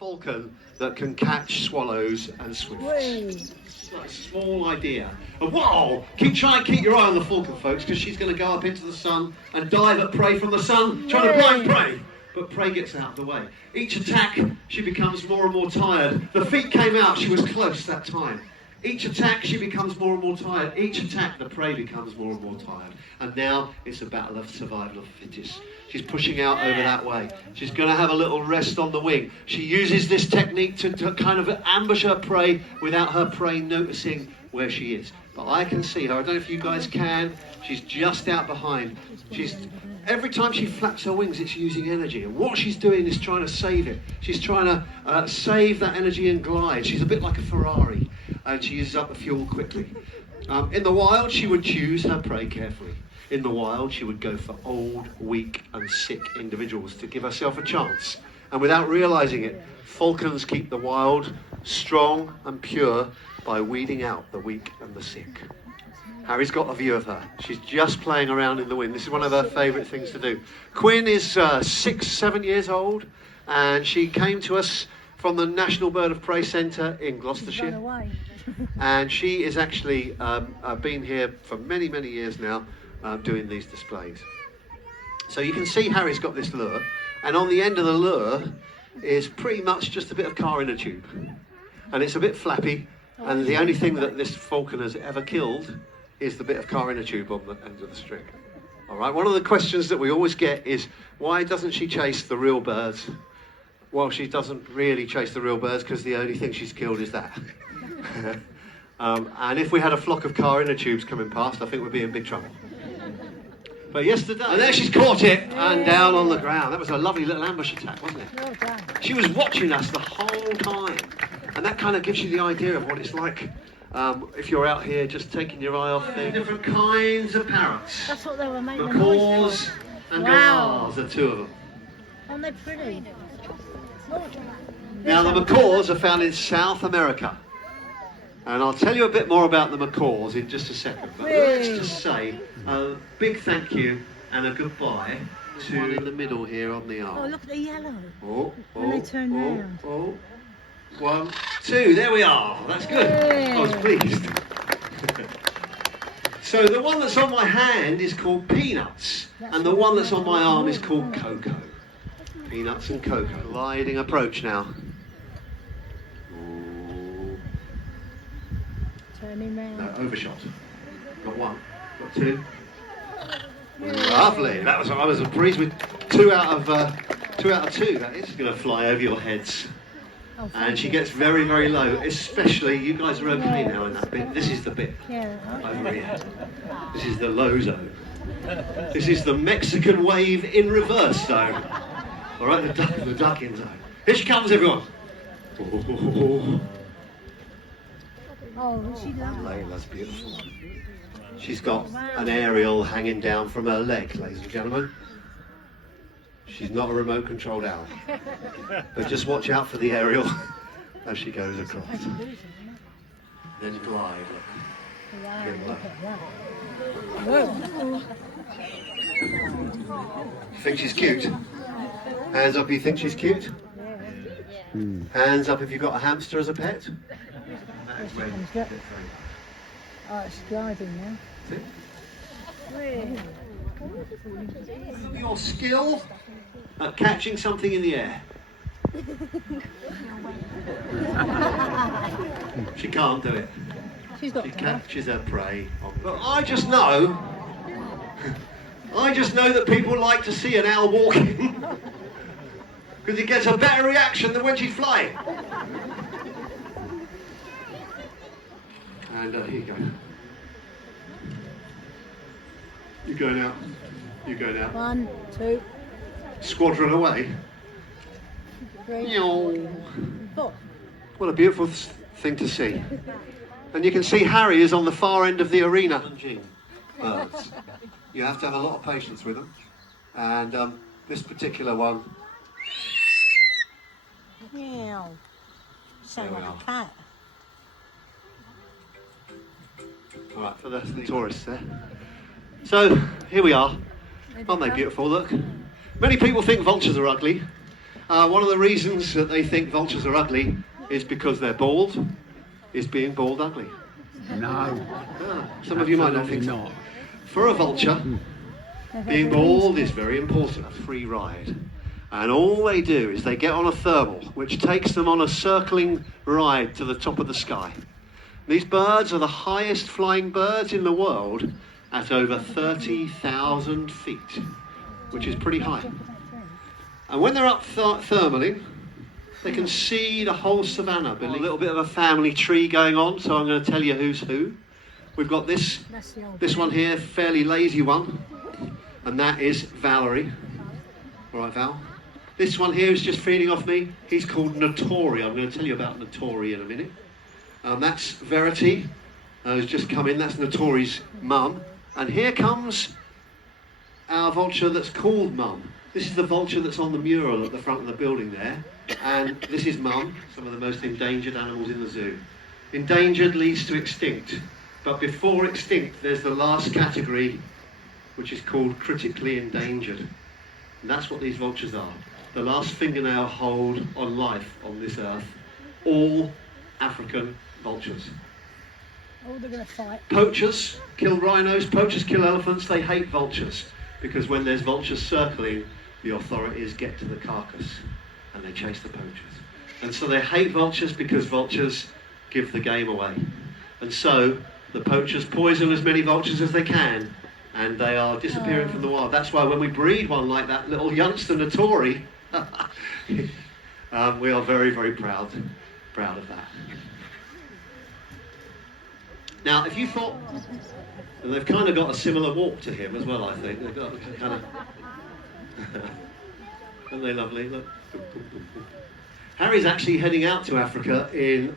falcon that can catch swallows and swifts. It's like a small idea. And whoa! Try and keep your eye on the falcon, folks, because she's going to go up into the sun and dive at prey from the sun, trying to blind prey. But prey gets out of the way. Each attack, she becomes more and more tired. The feet came out, she was close that time. Each attack, she becomes more and more tired. Each attack, the prey becomes more and more tired. And now it's a battle of survival of the fittest. She's pushing out over that way. She's going to have a little rest on the wing. She uses this technique to kind of ambush her prey without her prey noticing where she is. But I can see her. I don't know if you guys can. She's just out behind. Every time she flaps her wings, it's using energy. And what she's doing is trying to save it. She's trying to save that energy and glide. She's a bit like a Ferrari. And she uses up the fuel quickly. In the wild, she would choose her prey carefully. In the wild, she would go for old, weak and sick individuals to give herself a chance. And without realising it, falcons keep the wild strong and pure by weeding out the weak and the sick. Harry's got a view of her. She's just playing around in the wind. This is one of her favourite things to do. Quinn is 7 years old, and she came to us from the National Bird of Prey Centre in Gloucestershire. And she is actually been here for many, many years now, doing these displays. So you can see Harry's got this lure, and on the end of the lure is pretty much just a bit of car in a tube. And it's a bit flappy, and the only thing that this falcon has ever killed is the bit of car in a tube on the end of the string. All right, one of the questions that we always get is, why doesn't she chase the real birds? Well, she doesn't really chase the real birds because the only thing she's killed is that. And if we had a flock of car inner tubes coming past, I think we'd be in big trouble. But yesterday, and there she's caught it and down on the ground. That was a lovely little ambush attack, wasn't it? Well done. She was watching us the whole time, and that kind of gives you the idea of what it's like if you're out here just taking your eye off things. Different kinds of parrots. That's what they were making. Macaws and gazelles are two of them. Aren't they pretty? Now the macaws are found in South America. And I'll tell you a bit more about the macaws in just a second. But let's just say a big thank you and a goodbye to one in the middle here on the arm. Oh, look at the yellow. Oh, When they turn round. Oh, 1, 2, there we are. That's good. Yay. I was pleased. So the one that's on my hand is called Peanuts, and the one that's on my arm is called Coco. Peanuts and Coco. Gliding approach now. Turning round. No, overshot. Got 1, got 2. Lovely. That was, I was pleased with 2 out of 2. That is going to fly over your heads. Oh, And she gets very, very low. Especially, you guys are okay now in that bit. This is the bit Yeah. over here. This is the low zone. This is the Mexican wave in reverse zone. All right, the ducking zone. Here she comes, everyone. Oh, she lovely. Layla's beautiful. She's got an aerial hanging down from her leg, ladies and gentlemen. She's not a remote controlled owl. But just watch out for the aerial as she goes across. Then glide. Wow, Get look low. at that. Think she's cute? Hands up if you think she's cute. Hands up if you've got a hamster as a pet. Oh, it's gliding now. Your skill at catching something in the air. She can't do it. She's got She to. catches her prey. But I just know that people like to see an owl walking because it gets a better reaction than when she's flying. And here you go. You go now. You go now. 1, 2, Squadron away. 3, 4. What a beautiful thing to see. And you can see Harry is on the far end of the arena. Birds. You have to have a lot of patience with them. And this particular one. Meow. Sound There we like are. a cat. All right, for the tourists there. So here we are. Aren't they beautiful? Look. Many people think vultures are ugly, One of the reasons that they think vultures are ugly is because they're bald. Is being bald ugly? No. Some of you might not think so. Not. For a vulture, being bald is very important. A free ride. And all they do is they get on a thermal, which takes them on a circling ride to the top of the sky. These birds are the highest flying birds in the world at over 30,000 feet, which is pretty high. And when they're up thermaling, they can see the whole savannah. A little bit of a family tree going on, so I'm going to tell you who's who. We've got this one here, fairly lazy one, and that is Valerie. All right, Val. This one here is just feeding off me. He's called Notori. I'm going to tell you about Notori in a minute. That's Verity, who's just come in. That's Notori's mum. And here comes our vulture that's called Mum. This is the vulture that's on the mural at the front of the building there. And this is Mum, some of the most endangered animals in the zoo. Endangered leads to extinct. But before extinct, there's the last category, which is called critically endangered. And that's what these vultures are. The last fingernail hold on life on this earth. All African vultures. Oh, they're going to fight. Poachers kill rhinos, poachers kill elephants. They hate vultures because when there's vultures circling, the authorities get to the carcass and they chase the poachers. And so they hate vultures because vultures give the game away. And so the poachers poison as many vultures as they can, and they are disappearing from the wild. That's why when we breed one like that little youngster Notori, we are very, very proud of that. Now, if you thought, and they've kind of got a similar walk to him as well, I think. They've got kind of, aren't they lovely? Look. Harry's actually heading out to Africa in